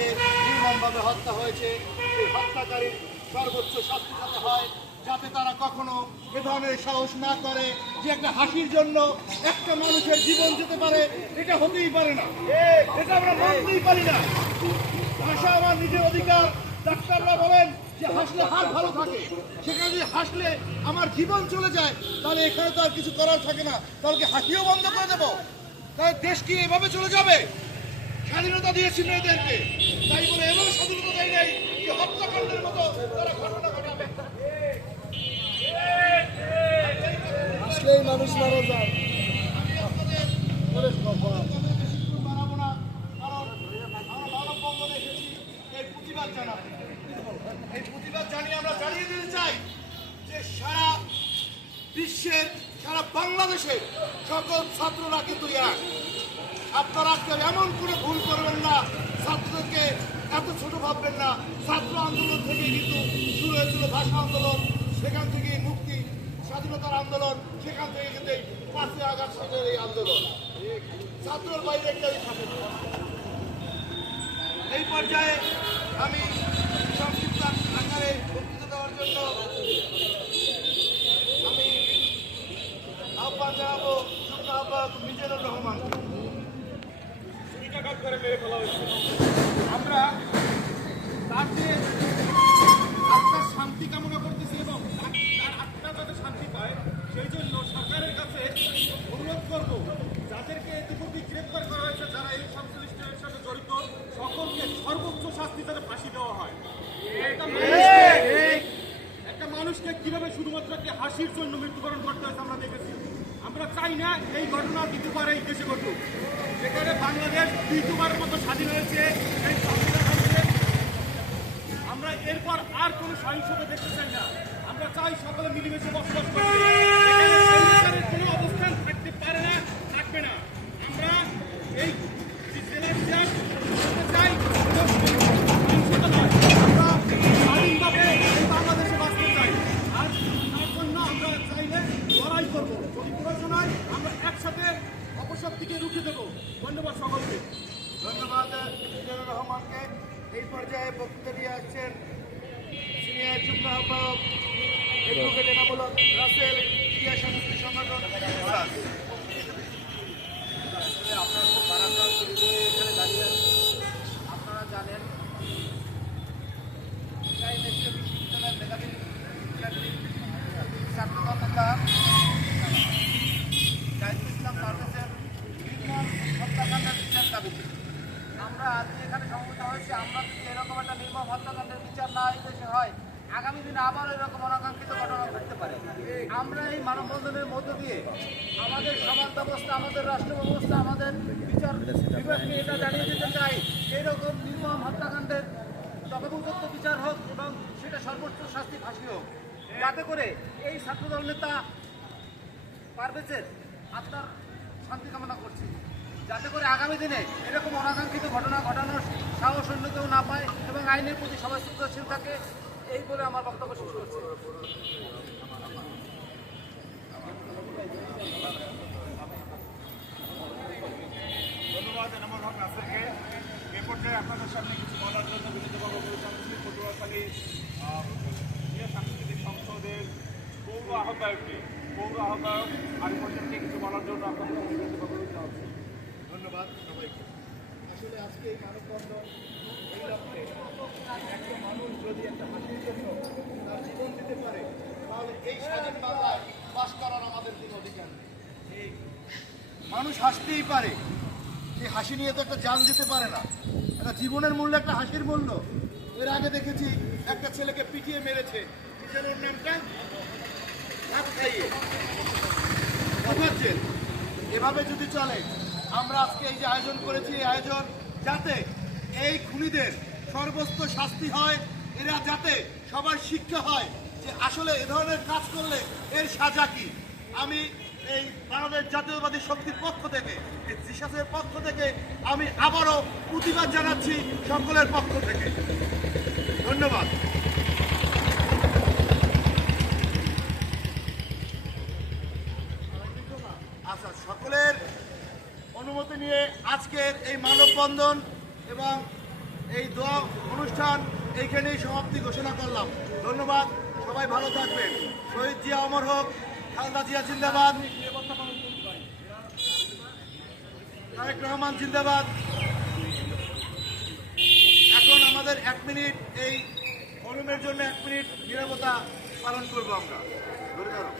আজকে নির্মমভাবে হত্যা হয়েছে, সেই হত্যাকারীর সর্বোচ্চ শাস্তি যাতে হয়, যাতে তারা কখনো এ ধরনের সাহস না করে যে একটা হাসির জন্য একটা মানুষের জীবন যেতে পারে। এটা হতেই পারে না, এটা আমরা মানতেই পারি না। হাসা আমার নিজের অধিকার। ডাক্তাররা বলেন যে হাসলে হাত ভালো থাকে, সেখানে যদি হাসলে আমার জীবন চলে যায় তাহলে এখানে তো আর কিছু করার থাকে না, তাহলে কি হাসিও বন্ধ করে দেবো? তাহলে দেশ কি এভাবে চলে যাবে? স্বাধীনতা দিয়েছি মেয়েদেরকে, তাই বলে এভাবে স্বাধীনতা দেয় নাই যে হত্যাকাণ্ডের মতো তারা ঘটনা ঘটাবে। আসলেই মানুষ মারা যায়। আমি আপনাদের বাড়াবো না, কারণ আমরা মানববন্ধনে এসেছি এর প্রতিবাদ জানাতে। এই প্রতিবাদ জানিয়ে আমরা জানিয়ে দিতে চাই যে সারা বিশ্বের, সারা বাংলাদেশের সকল ছাত্ররা কিন্তু এক। আপনারা এমন করে ভুল করবেন না, ছাত্রদেরকে এত ছোট ভাববেন না। ছাত্র আন্দোলন থেকে কিন্তু শুরু হয়েছিল ভাষা আন্দোলন, সেখান থেকে মুক্তি স্বাধীনতার আন্দোলন, সেখান থেকে কিন্তু 5ই আগস্ট সালের এই আন্দোলন। ছাত্রের বাইরে কেউ থাকে না। এই পর্যায়ে আমি সংক্ষিপ্ত আকারে বক্তৃতা দেওয়ার জন্য আমি আহ্বান জানাবো যুগ্ম আহ্বায়ক মিজানুর রহমানকে। আমরা তার যে আত্মার শান্তি কামনা করতেছি এবং তার আত্মা যাতে শান্তি পায় সেই জন্য সরকারের কাছে অনুরোধ করব, যাদেরকে ইতিপূর্বে গ্রেপ্তার করা হয়েছে, যারা এই সংশ্লিষ্টের সাথে জড়িত, সকলকে সর্বোচ্চ শাস্তি যাতে ফাঁসি দেওয়া হয়। একটা মানুষকে কিভাবে শুধুমাত্র একটি হাসির জন্য মৃত্যুবরণ করতে হয়েছে আমরা দেখেছি। আমরা চাই না এই ঘটনা দ্বিতীয়বার এই দেশে ঘটুক, যেখানে বাংলাদেশ দ্বিতীয়বারের মতো স্বাধীন হয়েছে। এই আমরা এরপর আর কোনো সহিংসতা দেখতে চাই না। আমরা চাই সকলে মিলেমিশে বসবাস করতে। এখানে কোনো অবস্থান থাকতে পারে না, থাকবে না। আমরা এই জেলার ইতিহাস করতে চাই, সহিংসতা নয়। আমরা স্বাধীনভাবে এই বাংলাদেশে বাঁচতে চাই, আর তার জন্য আমরা চাইলে লড়াই করবো। যদি প্রয়োজন হয় আমরা একসাথে অপশক্তিকে রুখে দেবো। ধন্যবাদ সকলকে। ধন্যবাদ মিজানুর রহমানকে। এই পর্যায়ে বক্তৃতা দিয়ে আসছেন সিনিয়র যুগ্ম আহ্বায়ক অ্যাডভোকেট এনামুল হক রাসেল, ক্রিয়া সংস্কৃতি সংগঠন। আপনার খুব বারান্দার পরিচয়ে এখানে দাঁড়িয়ে আছি। আপনারা জানেন বিশ্ববিদ্যালয়ের মেধাবী ছাত্রদল নেতা জাহিদুল ইসলাম পারভেজের নির্মম হত্যাকাণ্ডের বিচার দাবিতে আমরা আজকে এখানে সমবেত হয়েছি। আমরা যদি এরকম একটা নির্মম হত্যাকাণ্ডের বিচার না এই দেশে হয়, আগামী দিনে আবার এরকম অনাকাঙ্ক্ষিত ঘটনা ঘটতে পারে। আমরা এই মানববন্ধনের মধ্য দিয়ে আমাদের সমাজ ব্যবস্থা, আমাদের রাষ্ট্র ব্যবস্থা, আমাদের বিচার বিভাগকে এটা জানিয়ে দিতে চাই, এইরকম নির্মম হত্যাকাণ্ডের তদন্ত বিচার হোক এবং সেটা সর্বোচ্চ শাস্তি ফাঁসি হোক, যাতে করে এই ছাত্রদল নেতা পারভেজের আত্মার শান্তি কামনা করছি, যাতে করে আগামী দিনে এরকম অনাকাঙ্ক্ষিত ঘটনা ঘটানোর সাহস অন্য কেউ না পায় এবং আইনের প্রতি সবাই শ্রদ্ধাশীল থাকে। এই বলে আমার বক্তব্য শেষ করছি। ধন্যবাদ এনামুল হক রাসেলকে। এ পর্যায়ে আপনাদের সামনে কিছু বলার জন্য বিনীতভাবে অনুরোধ জানাচ্ছি পটুয়াখালী সাংস্কৃতিক সংসদের পৌর আহ্বায়ককে। পৌর আহ্বায়ক আরিফ হোসেনকে কিছু বলার জন্য আপনাদের সামনে বিনীতভাবে অনুরোধ জানাচ্ছি। ধন্যবাদ সবাইকে। আসলে আজকে এই মানববন্ধন এই লক্ষ্যে, একটা মানুষ যদি একটা হাসির জন্য তার জীবন দিতে পারে তাহলে এই স্বাধীন বাংলায় বাস করার আমাদের কোনো অধিকার নেই। মানুষ হাসতেই পারে, এই হাসি নিয়ে তো একটা জান যেতে পারে না। একটা জীবনের মূল্য, একটা হাসির মূল্য। এর আগে দেখেছি একটা ছেলেকে পিটিয়ে মেরেছে, নিজের ওর নামটা ভাত খাইয়ে। বুঝছেন? এভাবে যদি চলে, আমরা আজকে এই যে আয়োজন করেছি, এই আয়োজন যাতে এই খুনিদের সর্বোচ্চ শাস্তি হয়, এরা যাতে সবার শিক্ষা হয় যে আসলে এ ধরনের কাজ করলে এর সাজা কি। আমি এই বাংলাদেশ জাতীয়বাদী শক্তির পক্ষ থেকে, এই জিসাসের পক্ষ থেকে আমি আবারও প্রতিবাদ জানাচ্ছি সকলের পক্ষ থেকে। ধন্যবাদ। আচ্ছা, সকলের অনুমতি নিয়ে আজকের এই মানববন্ধন এবং এই দোয়া অনুষ্ঠান এইখানেই সমাপ্তি ঘোষণা করলাম। ধন্যবাদ, সবাই ভালো থাকবেন। শহীদ জিয়া অমর হোক, খালেদা জিয়া জিন্দাবাদ, তারেক রহমান জিন্দাবাদ। এখন আমাদের 1 মিনিট এই হলুমের জন্য 1 মিনিট নীরবতা পালন করবো আমরা। ধরে ধরো।